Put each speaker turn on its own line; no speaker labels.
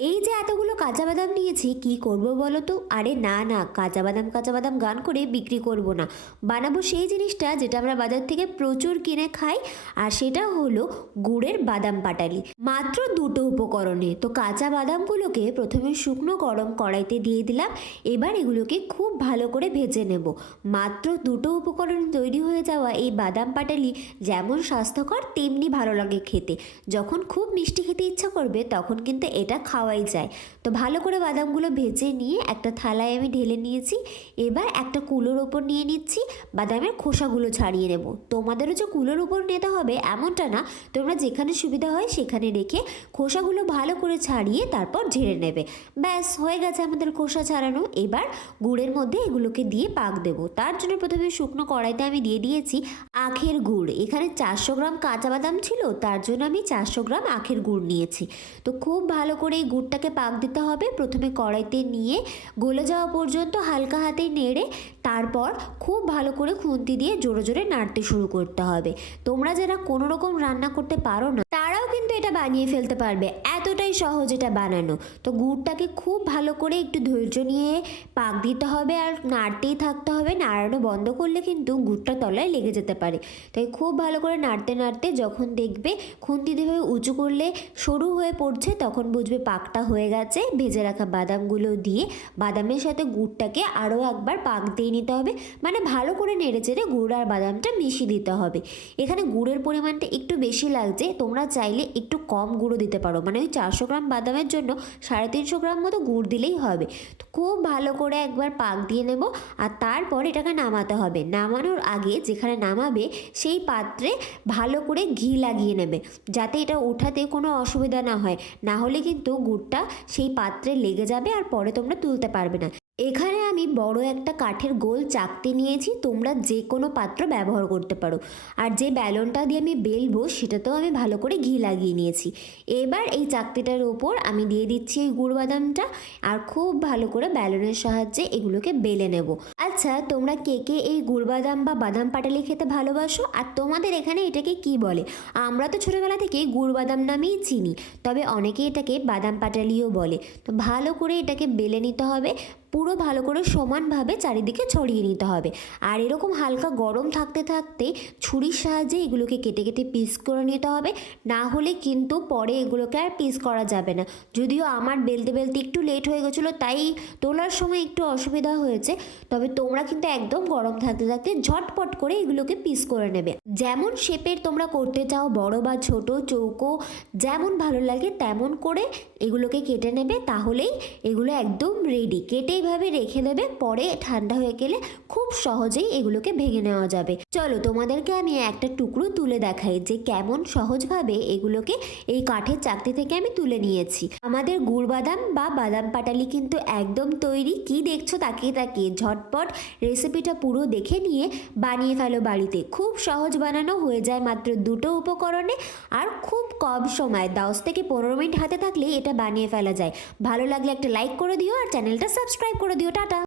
এই যে এতগুলো কাঁচা বাদাম নিয়েছি, কি করব বলো তো আরে না না কাঁচা বাদাম কাঁচা বাদাম গান করে বিক্রি করব না। বানাবো সেই জিনিসটা যেটা আমরা বাজার থেকে প্রচুর কিনে খাই, আর সেটা হলো গুড়ের বাদাম পাটালি। মাত্র দুটো উপকরণে। তো কাঁচা বাদামগুলোকে প্রথমে শুকনো গরম কড়াইতে দিয়ে দিলাম, এবার এগুলোকে খুব ভালো করে ভেজে নেব। মাত্র দুটো উপকরণ তৈরি হয়ে যাওয়া এই বাদাম পাটালি যেমন স্বাস্থ্যকর, তেমনি ভালো লাগে খেতে। যখন খুব মিষ্টি খেতে ইচ্ছা করবে, তখন কিন্তু এটা খাওয়াই যায়। তো ভালো করে বাদামগুলো ভেজে নিয়ে একটা থালায় আমি ঢেলে নিয়েছি। এবার একটা কুলোর ওপর নিয়ে নিচ্ছি। বাদামের খোসাগুলো ছাড়িয়ে নেব। তোমাদেরও যে কুলোর উপর নিতে হবে এমনটা না। তোমরা যেখানে সুবিধা হয় সেখানে রেখে খোসাগুলো ভালো করে ছাড়িয়ে তারপর ঝেড়ে নেবে। ব্যাস, হয়ে গেছে আমাদের খোসা ছাড়ানো। এবার গুড়ের মধ্যে এগুলোকে দিয়ে পাক দেব। তার জন্য প্রথমে শুকনো কড়াইতে আমি দিয়ে দিয়েছি আখের গুড়। এখানে চারশো গ্রাম কাঁচা বাদাম ছিল, তার জন্য আমি চারশো গ্রাম আখের গুড় নিয়েছি। তো খুব ভালো করে এই গুড়টাকে পাক দিতে হবে। প্রথমে কড়াইতে নিয়ে গলে যাওয়া পর্যন্ত হালকা হাতে নেড়ে তারপর খুব ভালো করে খুন্তি দিয়ে জোরে জোরে নাড়তে শুরু করতে হবে। তোমরা যারা কোনো রকম রান্না করতে পারো না, তারাও কিন্তু এটা বানিয়ে ফেলতে পারবে। এতটাই সহজ এটা বানানো। তো গুড়টাকে খুব ভালো করে একটু ধৈর্য নিয়ে পাক দিতে হবে আর নাড়তেই থাকতে হবে। নাড়ানো বন্ধ করলে কিন্তু গুড়টা তলায় লেগে যেতে পারে। তাই খুব ভালো করে নাড়তে নাড়তে যখন দেখবে খুন্তি দিয়ে উঁচু করলে সরু হয়ে পড়ছে, তখন বুঝবে পাকটা হয়ে গেছে। ভেজে রাখা বাদামগুলো দিয়ে বাদামের সাথে গুড়টাকে আরও একবার পাক দিয়ে নিতে হবে। মানে ভালো করে নেড়ে চেড়ে গুড় আর বাদামটা মিশিয়ে দিতে হবে। এখানে গুড়ের পরিমাণটা একটু বেশি লাগছে। তোমরা চাইলে একটু কম গুঁড়ো দিতে পারো। মানে ওই চারশো গ্রাম বাদামের জন্য সাড়ে তিনশো গ্রাম মতো গুড় দিলেই হবে। তো খুব ভালো করে একবার পাক দিয়ে নেব আর তারপর এটাকে নামাতে হবে। নামানোর আগে যেখানে নামাবে সেই পাত্রে ভালো করে ঘি লাগিয়ে নেবে যাতে এটা ওঠাতে কোনো অসুবিধা না হয়। না হলে কিন্তু গুড়টা সেই পাত্রে লেগে যাবে আর পরে তোমরা তুলতে পারবে না। এখানে আমি বড় একটা কাঠের গোল চাকতি নিয়েছি, তোমরা যে কোনো পাত্র ব্যবহার করতে পারো। আর যে ব্যালনটা দিয়ে আমি বেলবো, সেটাতেও আমি ভালো করে ঘি লাগিয়ে নিয়েছি। এবার এই চাকতিটার ওপর আমি দিয়ে দিচ্ছি এই গুড় বাদামটা আর খুব ভালো করে ব্যালনের সাহায্যে এগুলোকে বেলে নেব। আচ্ছা তোমরা কে কে এই গুড় বাদাম বা বাদাম পাটালি খেতে ভালোবাসো? আর তোমাদের এখানে এটাকে কি বলে? আমরা তো ছোটোবেলা থেকে গুড় বাদাম নামেই চিনি, তবে অনেকে এটাকে বাদাম পাটালিও বলে। তো ভালো করে এটাকে বেলে নিতে হবে। পুরো ভালো করে সমানভাবে চারিদিকে ছড়িয়ে নিতে হবে। আর এরকম হালকা গরম থাকতে থাকতে ছুরির সাহায্যে এগুলোকে কেটে কেটে পিস করে নিতে হবে। না হলে কিন্তু পরে এগুলোকে আর পিস করা যাবে না। যদিও আমার বেলতে বেলতে একটু লেট হয়ে গেছিল, তাই তোলার সময় একটু অসুবিধা হয়েছে। তবে তোমরা কিন্তু একদম গরম থাকতে থাকতে ঝটপট করে এগুলোকে পিস করে নেবে। যেমন শেপের তোমরা করতে চাও, বড় বা ছোট, চৌকো, যেমন ভালো লাগে তেমন করে এগুলোকে কেটে নেবে। তাহলেই এগুলো একদম রেডি কেটে এইভাবে রেখে দেবে, পরে ঠান্ডা হয়ে গেলে খুব সহজেই এগুলোকে ভেঙে নেওয়া যাবে। চলো তোমাদেরকে আমি একটা টুকরো তুলে দেখাই যে কেমন সহজভাবে এগুলোকে এই কাঠের চাকতি থেকে আমি তুলে নিয়েছি। আমাদের গুড় বাদাম বা বাদাম পাটালি কিন্তু একদম তৈরি। কি দেখছ তাকিয়ে তাকিয়ে? ঝটপট রেসিপিটা পুরো দেখে নিয়ে বানিয়ে ফেলো বাড়িতে। খুব সহজ বানানো হয়ে যায় মাত্র দুটো উপকরণে আর খুব কম সময়। দশ থেকে পনেরো মিনিট হাতে থাকলেই এটা বানিয়ে ফেলা যায়। ভালো লাগলে একটা লাইক করে দিও আর চ্যানেলটা সাবস্ক্রাইব করে দিও টাটা।